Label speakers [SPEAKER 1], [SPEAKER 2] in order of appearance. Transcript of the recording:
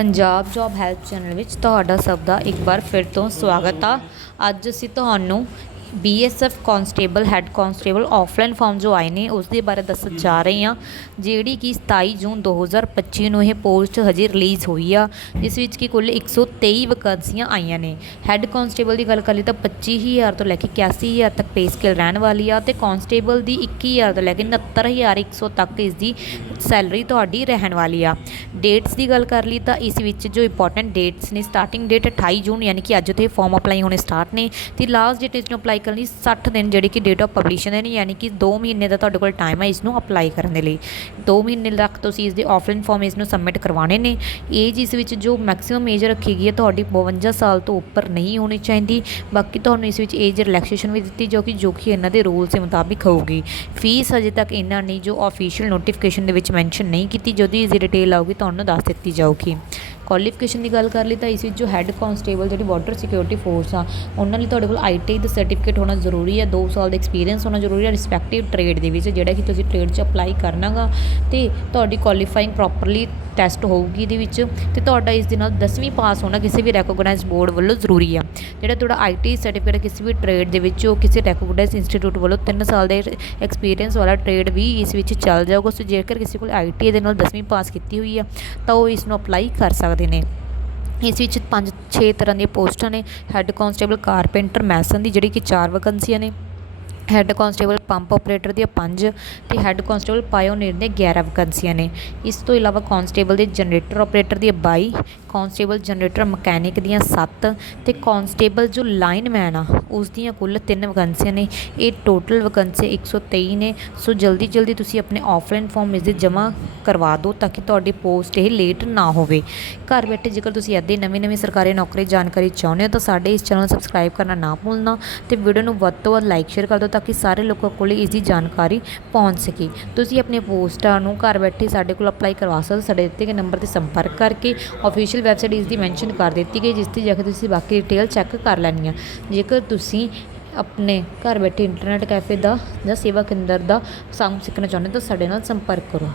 [SPEAKER 1] Punjab job help channel ਵਿੱਚ ਤੁਹਾਡਾ ਸਭ ਦਾ ਇੱਕ ਵਾਰ ਫਿਰ ਤੋਂ ਸਵਾਗਤ ਆ। ਅੱਜ ਅਸੀਂ ਤੁਹਾਨੂੰ BSF constable head constable offline form ਜੋ ਆਏ ਨੇ, ਉਸ ਦੇ ਬਾਰੇ ਦੱਸਣ ਜਾ ਰਹੇ ਹਾਂ, ਜਿਹੜੀ ਕਿ 27 ਜੂਨ 2025 ਨੂੰ ਇਹ ਪੋਸਟ ਹਜੇ ਰਿਲੀਜ਼ ਹੋਈ ਆ, ਜਿਸ ਵਿੱਚ ਕਿ ਕੁੱਲ 123 ਵੈਕੈਂਸੀਆਂ ਆਈਆਂ ਨੇ। ਹੈੱਡ ਕਾਂਸਟੇਬਲ ਦੀ ਗੱਲ ਕਰ ਲਈ ਤਾਂ 25000 ਤੋਂ ਲੈ ਕੇ 81000 ਤੱਕ ਪੇ ਸਕੇਲ ਰਹਿਣ ਵਾਲੀ ਆ ਤੇ ਕਾਂਸਟੇਬਲ ਦੀ 21000 ਤੋਂ ਲੈ ਕੇ 69100 ਤੱਕ ਇਸ ਦੀ ਸੈਲਰੀ ਤੁਹਾਡੀ ਰਹਿਣ ਵਾਲੀ ਆ। ਡੇਟਸ ਦੀ ਗੱਲ ਕਰ ਲਈ ਤਾਂ ਇਸ ਵਿੱਚ ਜੋ ਇੰਪੋਰਟੈਂਟ ਡੇਟਸ ਨੇ ਸਟਾਰਟਿੰਗ ਡੇਟ 28 ਜੂਨ ਯਾਨੀ ਕਿ ਅੱਜ ਤੋਂ ਇਹ ਫਾਰਮ ਅਪਲਾਈ ਹੋਣੇ ਸਟਾਰਟ ਨੇ, ਤੇ ਲਾਸਟ ਡੇਟ ਇਸ ਨੂੰ ਅਪਲਾਈ ਕਰਨ ਲਈ 60 ਦਿਨ ਜਿਹੜੀ ਕਿ ਡੇਟ ਆਫ ਪਬਲਿਸ਼ਨ ਦੇ ਨੇ, ਯਾਨੀ ਕਿ 2 ਮਹੀਨੇ ਦਾ ਤੁਹਾਡੇ ਕੋਲ ਟਾਈਮ ਹੈ ਇਸ ਨੂੰ ਅਪਲਾਈ ਕਰਨ ਦੇ ਲਈ। 2 ਮਹੀਨੇ ਤੱਕ ਤੁਸੀਂ ਇਸ ਦੇ ਆਫਲਾਈਨ ਫਾਰਮ ਇਸ ਨੂੰ ਸਬਮਿਟ ਕਰਵਾਉਣੇ ਨੇ। ਏਜ ਇਸ ਵਿੱਚ ਜੋ ਮੈਕਸਿਮਮ ਏਜ ਰੱਖੀ ਗਈ ਹੈ, ਤੁਹਾਡੀ 52 ਸਾਲ ਤੋਂ ਉੱਪਰ ਨਹੀਂ ਹੋਣੀ ਚਾਹੀਦੀ। ਬਾਕੀ ਤੁਹਾਨੂੰ ਇਸ ਵਿੱਚ ਏਜ ਰਿਲੈਕਸੇਸ਼ਨ ਵੀ ਦਿੱਤੀ ਜੋ ਕਿ ਜੋ ਕਿ ਇਹਨਾਂ ਦੇ ਰੂਲਸ ਦੇ ਮੁਤਾਬਿਕ ਹੋਊਗੀ। ਫੀਸ ਅਜੇ ਤੱਕ ਇਹਨਾਂ ਨੇ ਜੋ ਆਫੀਸ਼ੀਅਲ ਨੋਟੀਫਿਕੇਸ਼ਨ ਦੇ ਵਿੱਚ ਮੈਂਸ਼ਨ ਨਹੀਂ ਕੀਤੀ ਜਦੋਂ ਇਸ ਦੀ ਡਿਟੇਲ ਆਊਗੀ, ਤੁਹਾਨੂੰ ਦੱਸ ਦਿੱਤੀ ਜਾਊਗੀ। ਕੁਆਲੀਫਿਕੇਸ਼ਨ ਦੀ ਗੱਲ ਕਰ ਲਈ ਤਾਂ ਇਸ ਵਿੱਚ ਜੋ ਹੈੱਡ ਕਾਂਸਟੇਬਲ ਜਿਹੜੀ ਬਾਰਡਰ ਸਿਕਿਉਰਿਟੀ ਫੋਰਸ ਆ, ਉਹਨਾਂ ਲਈ ਤੁਹਾਡੇ ਕੋਲ ਆਈਟੀ ਦਾ ਸਰਟੀਫਿਕੇਟ ਹੋਣਾ ਜ਼ਰੂਰੀ ਹੈ 2 ਸਾਲ ਦਾ ਐਕਸਪੀਰੀਅੰਸ ਹੋਣਾ ਜ਼ਰੂਰੀ ਹੈ ਰਿਸਪੈਕਟਿਵ ਟ੍ਰੇਡ ਦੇ ਵਿੱਚ, ਜਿਹੜਾ ਕਿ ਤੁਸੀਂ ਟ੍ਰੇਡ 'ਚ ਅਪਲਾਈ ਕਰਨਾਗਾ ਤੇ ਤੁਹਾਡੀ ਕੁਆਲੀਫਾਈਂਗ ਪ੍ਰੋਪਰਲੀ ਟੈਸਟ ਹੋਊਗੀ ਇਹਦੇ ਵਿੱਚ ਤੇ ਤੁਹਾਡਾ ਇਸ ਦੇ ਨਾਲ 10ਵੀਂ ਪਾਸ ਹੋਣਾ ਕਿਸੇ ਵੀ ਰੈਕੋਗਨਾਈਜ਼ਡ ਬੋਰਡ ਵੱਲੋਂ ਜ਼ਰੂਰੀ ਆ। ਜਿਹੜਾ ਤੁਹਾਡਾ ਆਈਟੀ ਸਰਟੀਫਿਕੇਟ ਕਿਸੇ ਵੀ ਟ੍ਰੇਡ ਦੇ ਵਿੱਚ, ਉਹ ਕਿਸੇ ਰੈਕੋਗਨਾਈਜ਼ਡ ਇੰਸਟੀਚਿਊਟ ਵੱਲੋਂ 3 ਸਾਲ ਦੇ ਐਕਸਪੀਰੀਅੰਸ ਵਾਲਾ ਟ੍ਰੇਡ ਵੀ ਇਸ ਵਿੱਚ ਚੱਲ ਜਾਊਗਾ। ਸੋ ਜੇਕਰ ਕਿਸੇ ਕੋਲ ਆਈਟੀ ਦੇ ਨਾਲ 10ਵੀਂ ਪਾਸ ਕੀਤੀ ਹੋਈ ਆ, ਤਾਂ ਉਹ ਇਸ ਨੂੰ ਅਪਲਾਈ ਕਰ ਸਕਦੇ ਨੇ। ਇਸ ਵਿੱਚ ਪੰਜ ਛੇ ਤਰ੍ਹਾਂ ਦੀਆਂ ਪੋਸਟਾਂ ਨੇ ਹੈੱਡ ਕਾਂਸਟੇਬਲ ਕਾਰਪੈਂਟਰ ਮੈਸਨ ਦੀ ਜਿਹੜੀ ਕਿ ਚਾਰ ਵੈਕੈਂਸੀਆਂ ਨੇ। ਹੈੱਡ ਕਾਂਸਟੇਬਲ, ਪੰਪ ਆਪਰੇਟਰ ਦੀਆਂ 5 ਤੇ ਹੈੱਡ ਕਾਂਸਟੇਬਲ ਪਾਇਓਨੀਅਰ ਦੀਆਂ 11 ਵੈਕੈਂਸੀਆਂ ਨੇ। ਇਸ ਤੋਂ ਇਲਾਵਾ ਕਾਂਸਟੇਬਲ ਦੇ ਜਨਰੇਟਰ ਆਪਰੇਟਰ ਦੀਆਂ 22 ਕਾਂਸਟੇਬਲ ਜਨਰੇਟਰ ਮਕੈਨਿਕ ਦੀਆਂ 7 ਤੇ ਕਾਂਸਟੇਬਲ ਜੋ ਲਾਈਨਮੈਨ ਆ, ਉਸ ਦੀਆਂ ਕੁੱਲ 3 ਵੈਕੈਂਸੀਆਂ ਨੇ। ਇਹ ਟੋਟਲ ਵੈਕੈਂਸੀ 123 ਨੇ। ਸੋ ਜਲਦੀ ਜਲਦੀ ਤੁਸੀਂ ਆਪਣੇ ਆਫਲਾਈਨ ਫਾਰਮ ਇਸ ਦੇ ਜਮ੍ਹਾਂ ਕਰਵਾ ਦਿਓ ਤਾਂ ਕਿ ਤੁਹਾਡੀ ਪੋਸਟ ਇਹ ਲੇਟ ਨਾ ਹੋਵੇ। ਘਰ ਬੈਠੇ ਜੇਕਰ ਤੁਸੀਂ ਇੱਦਾਂ ਹੀ ਨਵੀਂ ਨਵੀਂ ਸਰਕਾਰੀ ਨੌਕਰੀ ਜਾਣਕਾਰੀ ਚਾਹੁੰਦੇ ਹੋ ਤਾਂ ਸਾਡੇ ਇਸ ਚੈਨਲ ਨੂੰ ਸਬਸਕ੍ਰਾਈਬ ਕਰਨਾ ਨਾ ਭੁੱਲਣਾ ਤੇ ਵੀਡੀਓ ਨੂੰ ਵੱਧ ਤੋਂ ਵੱਧ ਲਾਈਕ, ਸ਼ੇਅਰ ਕਰ ਦਿਓ ਤਾਂ ਕਿ ਸਾਰੇ ਲੋਕਾਂ ਕੋਲ ਇਸ ਦੀ ਜਾਣਕਾਰੀ ਪਹੁੰਚ ਸਕੇ। ਤੁਸੀਂ ਆਪਣੇ ਪੋਸਟਾਂ ਨੂੰ ਘਰ ਬੈਠੇ ਸਾਡੇ ਕੋਲ ਅਪਲਾਈ ਕਰਵਾ ਸਕਦੇ ਸਾਡੇ ਦਿੱਤੇ ਗਏ ਨੰਬਰ ਤੇ ਸੰਪਰਕ ਕਰਕੇ ਅਫੀਸ਼ੀਅਲ ਵੈਬਸਾਈਟ ਇਸ ਦੀ ਮੈਂਸ਼ਨ ਕਰ ਦਿੱਤੀ ਗਈ, ਜਿਸ ਤੇ ਜਾ ਕੇ ਤੁਸੀਂ ਬਾਕੀ ਡਿਟੇਲ ਚੈੱਕ ਕਰ ਲੈਣੀ ਆ ਜੇਕਰ ਤੁਸੀਂ ਆਪਣੇ ਘਰ ਬੈਠੇ ਇੰਟਰਨੈਟ ਕੈਫੇ ਦਾ ਜਾਂ ਸੇਵਾ ਕੇਂਦਰ ਦਾ ਕੰਮ ਸਿੱਖਣਾ ਚਾਹੁੰਦੇ ਹੋ ਤਾਂ ਸਾਡੇ ਨਾਲ ਸੰਪਰਕ ਕਰੋ।